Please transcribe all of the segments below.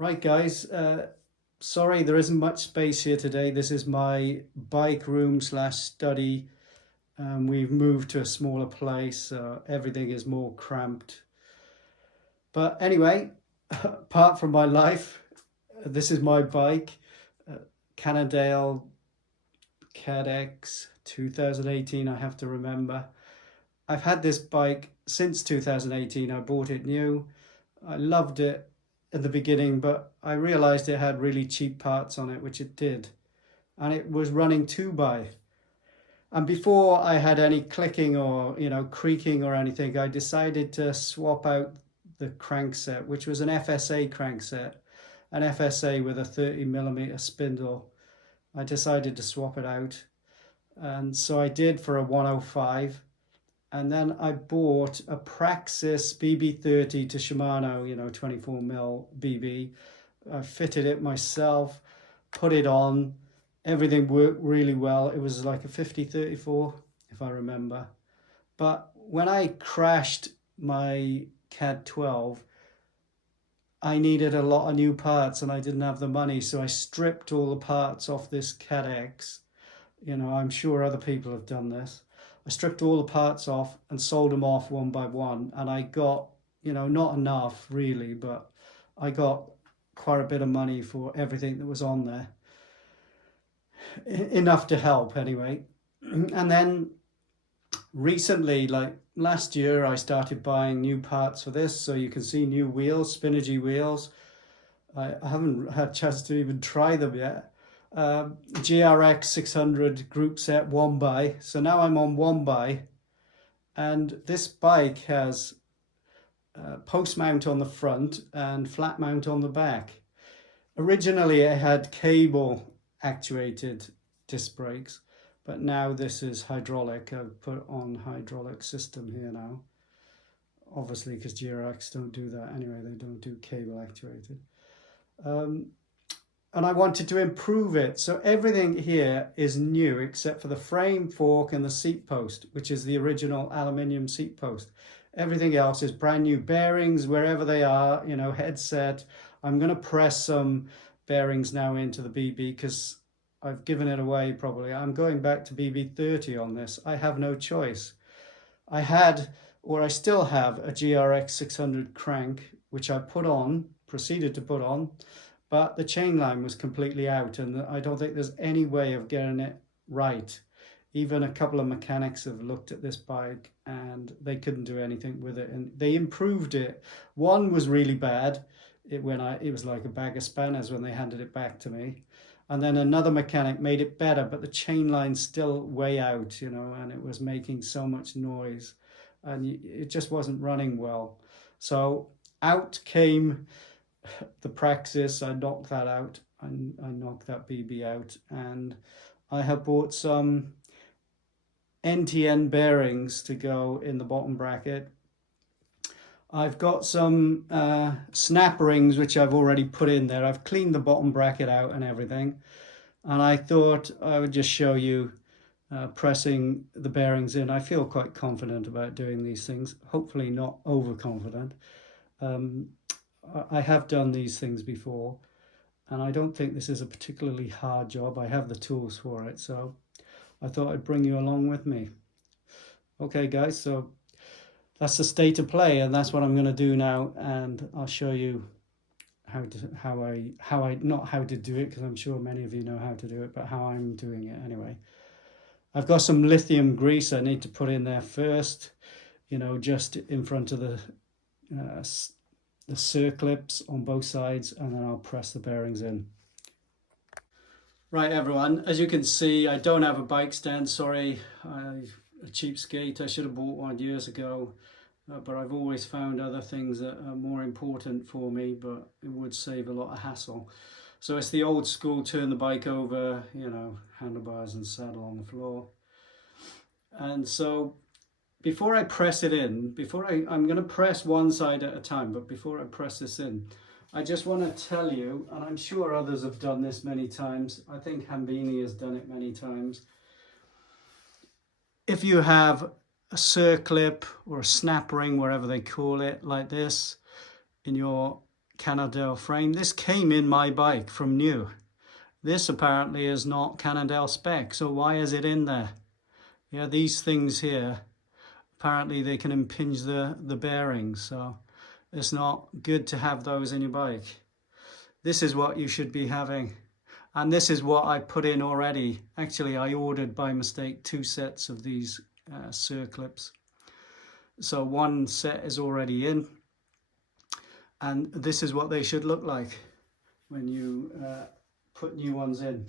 Right guys, sorry there isn't much space here today. This is my bike room slash study. We've moved to a smaller place, so everything is more cramped. But anyway, apart from my life, this is my bike, Cannondale CaadX 2018, I have to remember. I've had this bike since 2018. I bought it new. I loved it at the beginning, but I realized it had really cheap parts on it, which it did. And it was running 2x. And before I had any clicking or, creaking or anything, I decided to swap out the crankset, which was an FSA crankset, an FSA with a 30mm spindle. I decided to swap it out. And so I did for a 105. And then I bought a Praxis BB30 to Shimano, 24mm BB. I fitted it myself, put it on. Everything worked really well. It was like a 50-34, if I remember. But when I crashed my CAD 12, I needed a lot of new parts and I didn't have the money. So I stripped all the parts off this CaadX. I'm sure other people have done this. I stripped all the parts off and sold them off one by one. And I got, not enough really, but I got quite a bit of money for everything that was on there. Enough to help anyway. And then recently, like last year, I started buying new parts for this. So you can see new wheels, Spinergy wheels. I haven't had a chance to even try them yet. GRX 600 group set 1x. So now I'm on 1x, and this bike has post mount on the front and flat mount on the back. Originally it had cable actuated disc brakes, but now this is hydraulic. I've put on hydraulic system here now, obviously because GRX don't do that anyway. They don't do cable actuated. And I wanted to improve it. So everything here is new except for the frame, fork and the seat post, which is the original aluminium seat post. Everything else is brand new. Bearings, wherever they are, headset. I'm going to press some bearings now into the BB because I've given it away probably. I'm going back to BB30 on this. I have no choice. I had, or I still have, a GRX 600 crank, which I proceeded to put on. But the chain line was completely out and I don't think there's any way of getting it right. Even a couple of mechanics have looked at this bike and they couldn't do anything with it, and they improved it. One was really bad. It was like a bag of spanners when they handed it back to me. And then another mechanic made it better, but the chain line's still way out, and it was making so much noise and it just wasn't running well. So out came the Praxis. I knocked that out. I knocked that BB out, and I have bought some end-to-end bearings to go in the bottom bracket. I've got some snap rings which I've already put in there. I've cleaned the bottom bracket out and everything, and I thought I would just show you pressing the bearings in. I feel quite confident about doing these things, hopefully not overconfident. I have done these things before, and I don't think this is a particularly hard job. I have the tools for it, so I thought I'd bring you along with me. Okay guys, so that's the state of play, and that's what I'm going to do now, and I'll show you not how to do it, because I'm sure many of you know how to do it, but how I'm doing it anyway. I've got some lithium grease I need to put in there first, just in front of the circlips on both sides, and then I'll press the bearings in. Right everyone, as you can see, I don't have a bike stand. Sorry, I'm a cheapskate. I should have bought one years ago, but I've always found other things that are more important for me, but it would save a lot of hassle. So it's the old school, turn the bike over, handlebars and saddle on the floor. And so before I press it in, I'm going to press one side at a time, but before I press this in, I just want to tell you, and I'm sure others have done this many times, I think Hambini has done it many times. If you have a circlip or a snap ring, wherever they call it, like this, in your Cannondale frame. This came in my bike from new. This apparently is not Cannondale spec, so why is it in there? Yeah, these things here, apparently they can impinge the bearings, so it's not good to have those in your bike. This is what you should be having. And this is what I put in already. Actually, I ordered by mistake 2 sets of these circlips. So 1 set is already in. And this is what they should look like when you put new ones in.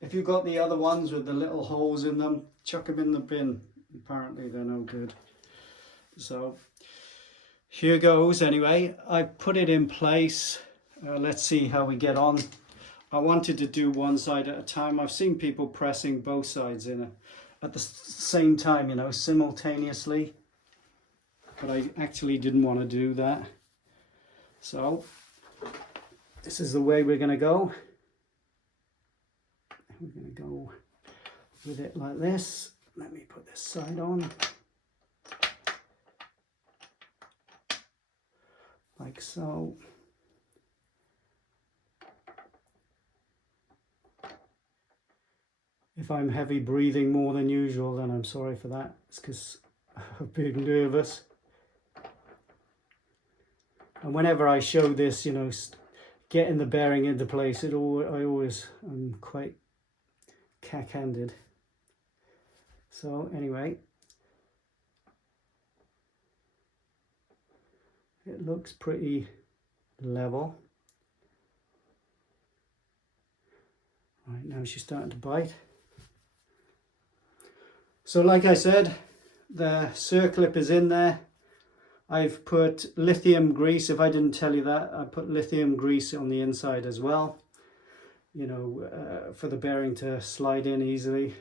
If you've got the other ones with the little holes in them, chuck them in the bin. Apparently they're no good. So here goes anyway. I put it in place. Let's see how we get on. I wanted to do one side at a time. I've seen people pressing both sides in at the same time, you know, simultaneously. But I actually didn't want to do that. So this is the way we're going to go. We're going to go with it like this. Let me put this side on. Like so. If I'm heavy breathing more than usual, then I'm sorry for that. It's because I've been nervous. And whenever I show this, you know, getting the bearing into place, I'm quite cack-handed. So anyway, it looks pretty level. Right, now she's starting to bite. So like I said, the circlip is in there. I've put lithium grease. If I didn't tell you that, I put lithium grease on the inside as well, you know, for the bearing to slide in easily.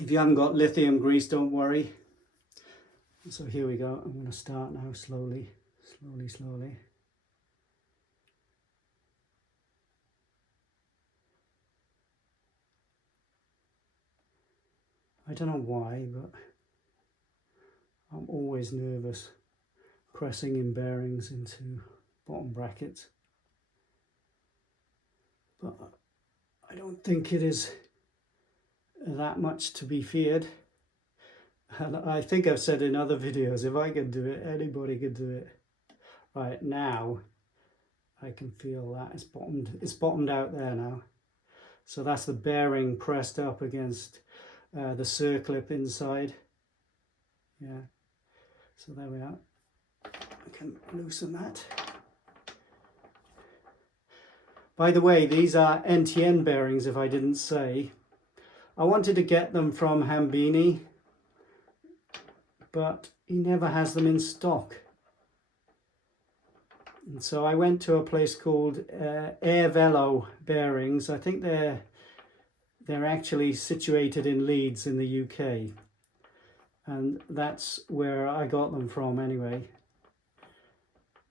If you haven't got lithium grease, don't worry. So here we go. I'm going to start now slowly. I don't know why, but I'm always nervous pressing in bearings into bottom brackets. But I don't think it is that much to be feared. And I think I've said in other videos, if I can do it, anybody can do it. Right, now I can feel that it's bottomed out there now. So that's the bearing pressed up against the circlip inside. Yeah, so there we are. I can loosen that. By the way, these are NTN bearings, if I didn't say. I wanted to get them from Hambini, but he never has them in stock. And so I went to a place called Air Velo Bearings. I think they're actually situated in Leeds in the UK. And that's where I got them from anyway.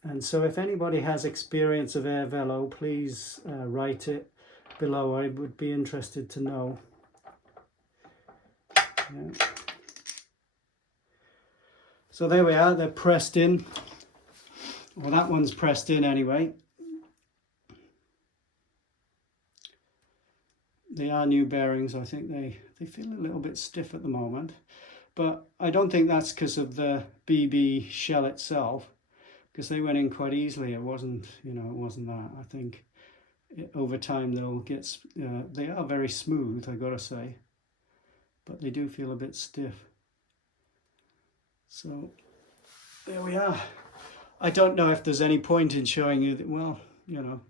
And so if anybody has experience of Air Velo, please write it below. I would be interested to know. Yeah. So there we are, they're pressed in. Well, that one's pressed in anyway. They are new bearings. I think they feel a little bit stiff at the moment. But I don't think that's because of the BB shell itself, because they went in quite easily. It wasn't, you know, it wasn't that. I think over time they'll get, they are very smooth, I gotta say, but they do feel a bit stiff. So there we are. I don't know if there's any point in showing you, well, you know,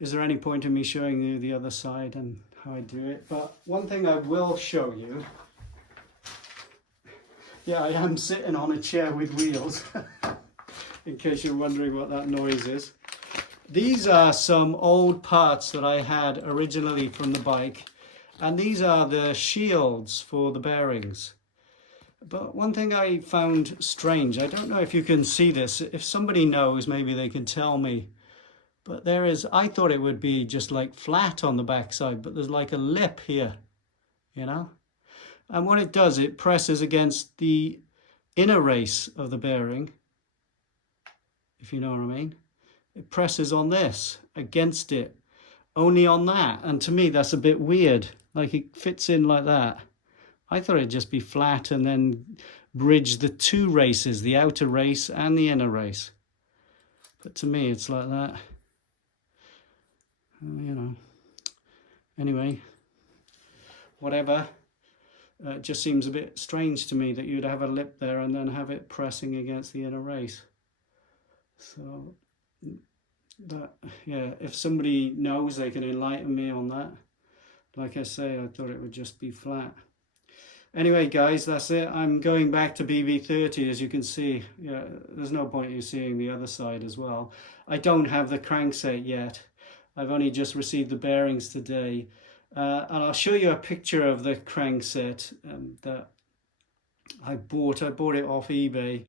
is there any point in me showing you the other side and how I do it? But one thing I will show you, yeah, I am sitting on a chair with wheels, in case you're wondering what that noise is. These are some old parts that I had originally from the bike, and these are the shields for the bearings. But one thing I found strange, I don't know if you can see this, if somebody knows, maybe they can tell me, but there is, I thought it would be just like flat on the backside, but there's like a lip here, you know? And what it does, it presses against the inner race of the bearing. if you know what I mean. It presses on this, against it, only on that. And to me, that's a bit weird. Like it fits in like that. I thought it'd just be flat and then bridge the two races, the outer race and the inner race. But to me, it's like that. You know. Anyway, whatever. It just seems a bit strange to me that you'd have a lip there and then have it pressing against the inner race. So, that, yeah, if somebody knows, they can enlighten me on that. Like I say, I thought it would just be flat. Anyway, guys, that's it. I'm going back to BB30, as you can see. Yeah, there's no point in you seeing the other side as well. I don't have the crankset yet. I've only just received the bearings today. And I'll show you a picture of the crankset that I bought. I bought it off eBay.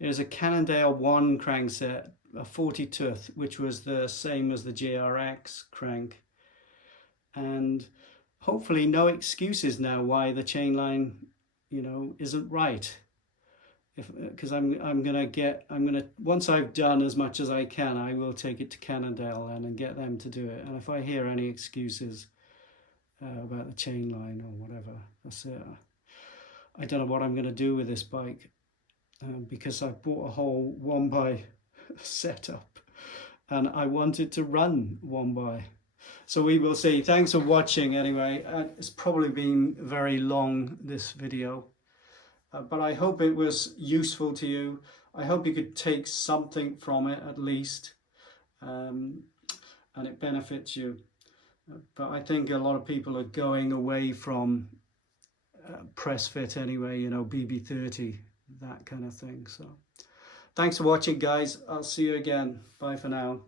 It is a Cannondale 1 crankset, a 40 tooth, which was the same as the GRX crank. And hopefully no excuses now why the chain line, you know, isn't right. Because I'm gonna once I've done as much as I can, I will take it to Cannondale and get them to do it. And if I hear any excuses about the chain line or whatever, that's it. I don't know what I'm gonna do with this bike because I bought a whole 1x setup and I wanted to run 1x. So we will see. Thanks for watching anyway. It's probably been very long, this video. But I hope it was useful to you. I hope you could take something from it at least, and it benefits you. But I think a lot of people are going away from press fit anyway, you know, BB30, that kind of thing. So thanks for watching, guys. I'll see you again. Bye for now.